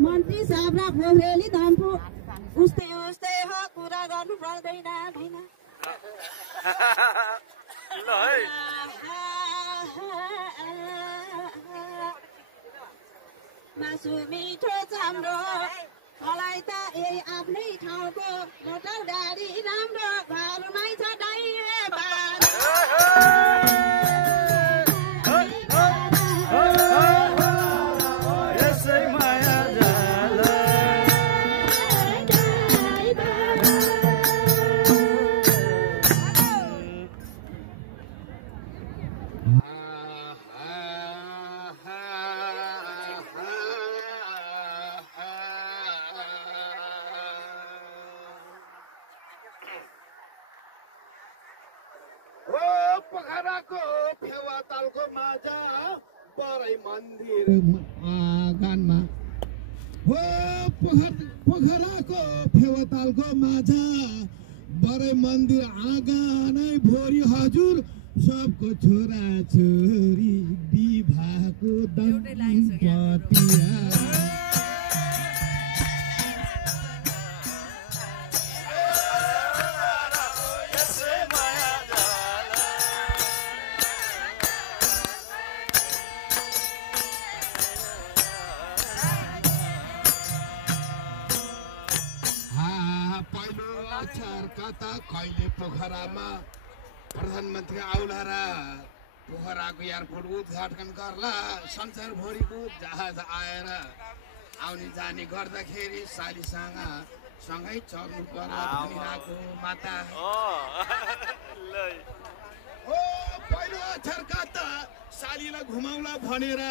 मन्त्री साहब र खोलेली धम्पु उस्तै उस्तै हो कुरा गर्नु पर्दैन हैन ल है मासु मिठो चाम्रो मलाई त यही आफ्नै ठाउँको मोटर गाडी राम्रो घरमै छ दाइए गानमा हो पोखराको फेवातालको माझा बरै मन्दिर आँगनै भोरी हजुर सबको छोरा छोरी विवाहको दम्पतिया कहिले पोखरामा प्रधानमन्त्री आउला र पोखराको एयरपोर्ट उद्घाटन गर्ला संसारभरिको जहाज आएर आउने जाने गर्दाखेरि सालीसँग सँगै चल्नु पर्ला भनिरहेको माता पहिलो अक्षरका त सालीलाई घुमाउला भनेर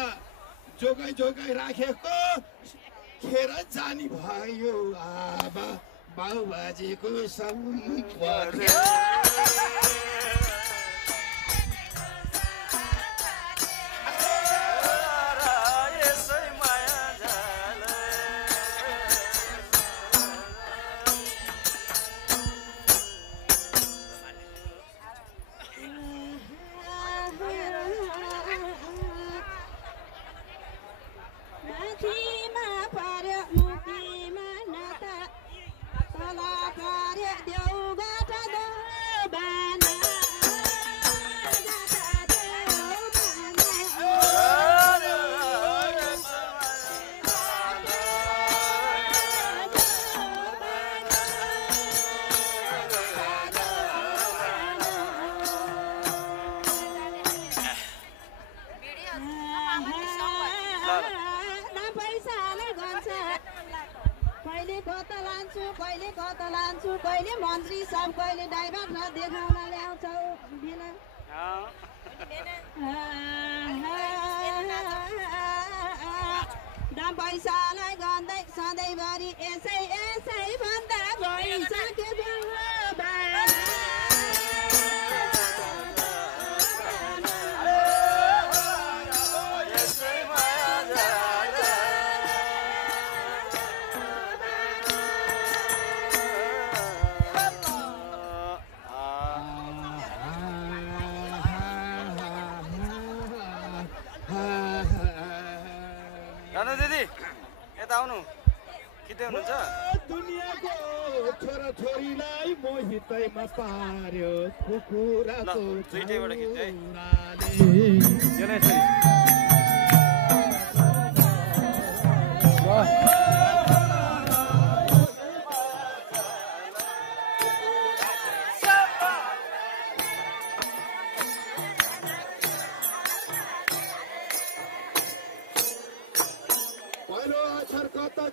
जोगाइ जोगाइ राखेको खेर जानी भयो आबा बाबुबाजेको सम्पत्ति कहिले कता लान्छु कहिले मन्त्री सब कहिले ड्राइभर र देखाउन ल्याउँछौ बिना दाम पैसालाई गर्दै सधैँभरि यसै यसै भन्दा गइसक्यो दुनियाँको छोराछोरीलाई मोहितैमा पार्यो कुकुराको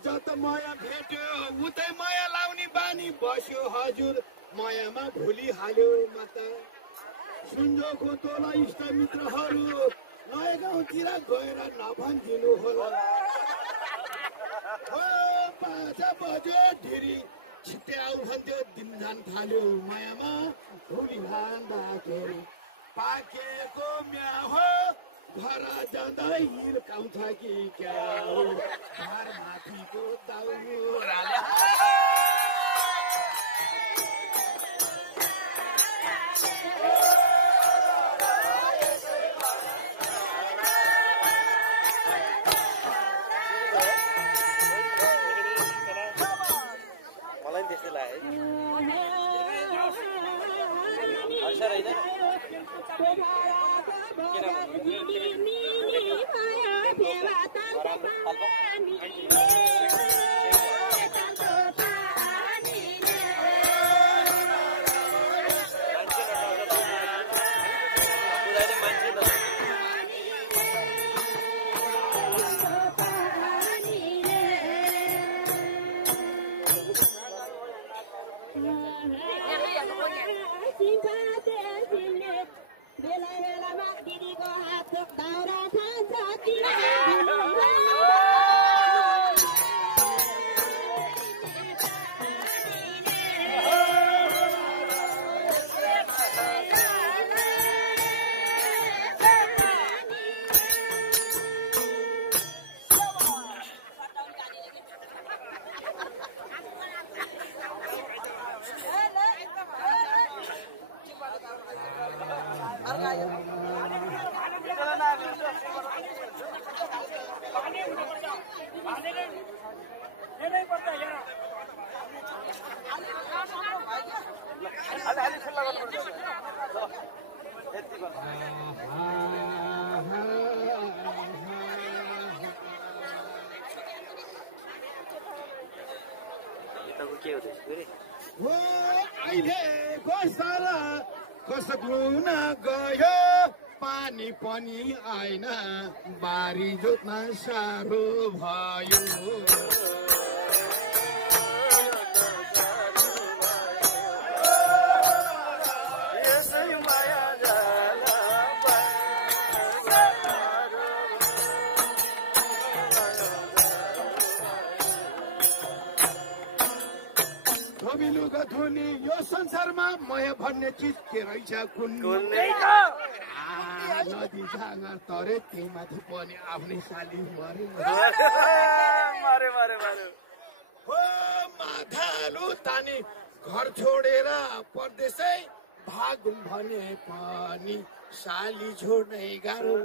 जत माया भेट्यो उतै माया लाउने बानी बस्यो हजुर मायामा भुलिहाल्यो माता सुन्जोको तोला इष्ट मित्रहरू नयाँ गाउँतिर गएर नभनिदिनु होला 5 बज्यो ढिरी छिट्टै आऊ भन्थ्यो दिन जान थाल्यो मायामा भुलिहाल्दाखेरि पाकेको म्या हो घर जाँदा हिर्काउँछ कि क्या हो घर माथिको दाउराले मलाई त्यस्तै लाग्यो कसकुन गयो पानी पनि आएन बारी जोत्न साह्रो भयो धोबिलुका धुनी यो संसारमा माया भन्ने चिज के रहेछ कुन नदी जाँगा तरे त्यही माथि पनि आफ्नै साली मरे हो माथालु तानी घर छोडेर परदेशै भागुम भने पनि साली छोड्नै गाह्रो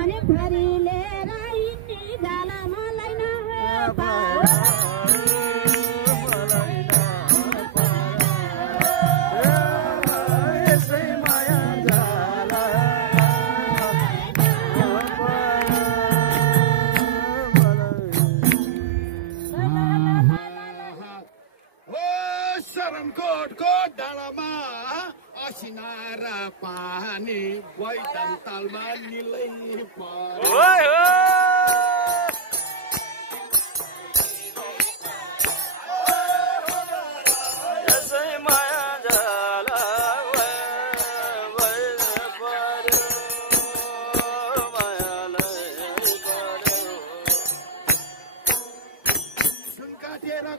अनि फेरि लिएर हिँड्ने जाला मलाई शरणकोटको डाँडामा असिना र पानी बैदम तालमा निलै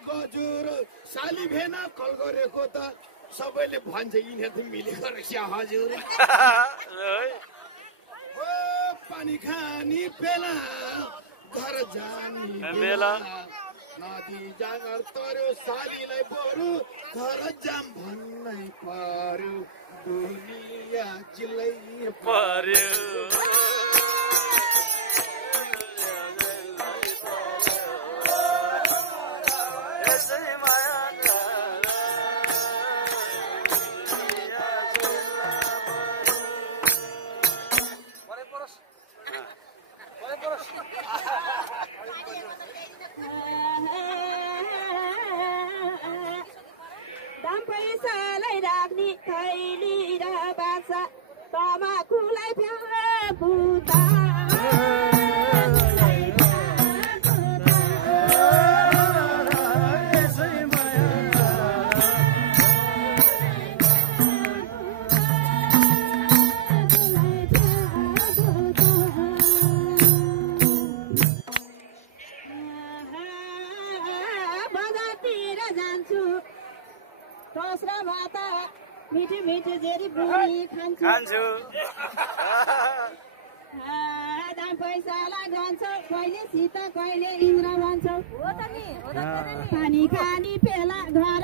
गजुर साली भेना कल गरेको त सबैले भन्छ यिनीहरू त मिलेको रहेछ हजुर हो पानी खानी बेला घर जानी बेला नदी जाँगर तर्यो सालीलाई बरु घर जाम भन्नै पर्यो दुनिया जिल्लै पर्यो दाम पैसालाई राख्ने थैली र बाछा तमाखुलाई फ्यापुता कसरा भात मिठो मिठो जेरी बुढी खान्छु दाम पैसालाई जान्छ कहिले सीता कहिले इन्द्र भन्छौ पानी खानी पेला घर